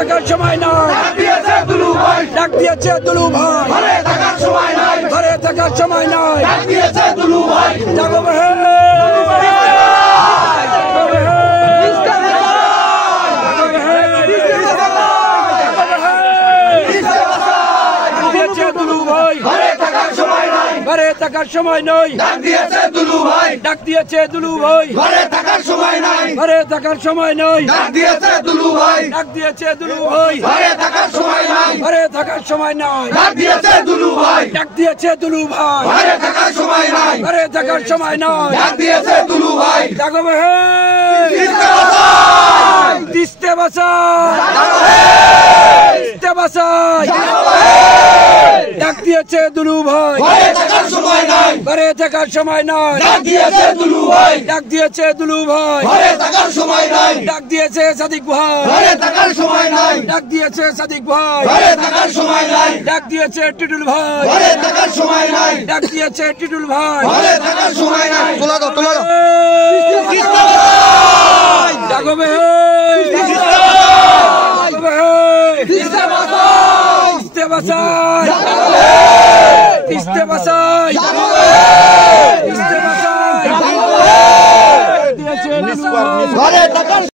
থাকার সময় নয়, ডাক দিয়েছে দুলু ভাই, ঘরে থাকার সময় নয়, ঘরে থাকার সময় নয়, ডাক দিয়েছে দুলু ভাই, জাগো হে ঘরে থাকার সময় নয়, ডাক দিয়েছে দুলু ভাই, ডাক দিয়েছে দুলু ভাই, ঘরে থাকার সময় নাই, ঘরে থাকার সময় নয়, ডাক দিয়েছে দুলু ভাই, ডাক দিয়েছে দুলু ভাই, ঘরে থাকার সময় নাই, ঘরে থাকার সময় নয়, ডাক দিয়েছে দুলু ভাই, ডাক দিয়েছে দুলু ভাই, ঘরে থাকার সময় নাই, ঘরে থাকার সময় নয়, ডাক দিয়েছে দুলু ভাই, জাগো হে তিস্তে বাঁচাই, তিস্তে বাঁচাই, ডাক দিয়েছে দুলু ভাই, ঘরে থাকার সময় নাই, ঘরে থাকার সময় নয়, ডাক দিয়েছে দুলু ভাই, ডাক দিয়েছে দুলু ভাই, ঘরে থাকার সময় নাই, ডাক দিয়েছে সাদিক ভাই, ঘরে থাকার সময় নাই, ডাক দিয়েছে সাদিক ভাই, ঘরে থাকার সময় নাই, ডাক দিয়েছে টিটুল ভাই, ঘরে থাকার সময় নাই, ডাক দিয়েছে টিটুল ভাই, ঘরে থাকার সময় নাই, তোলা দাও জাগো হে তিস্তে বাঁচাই, তিস্তে বাঁচাই,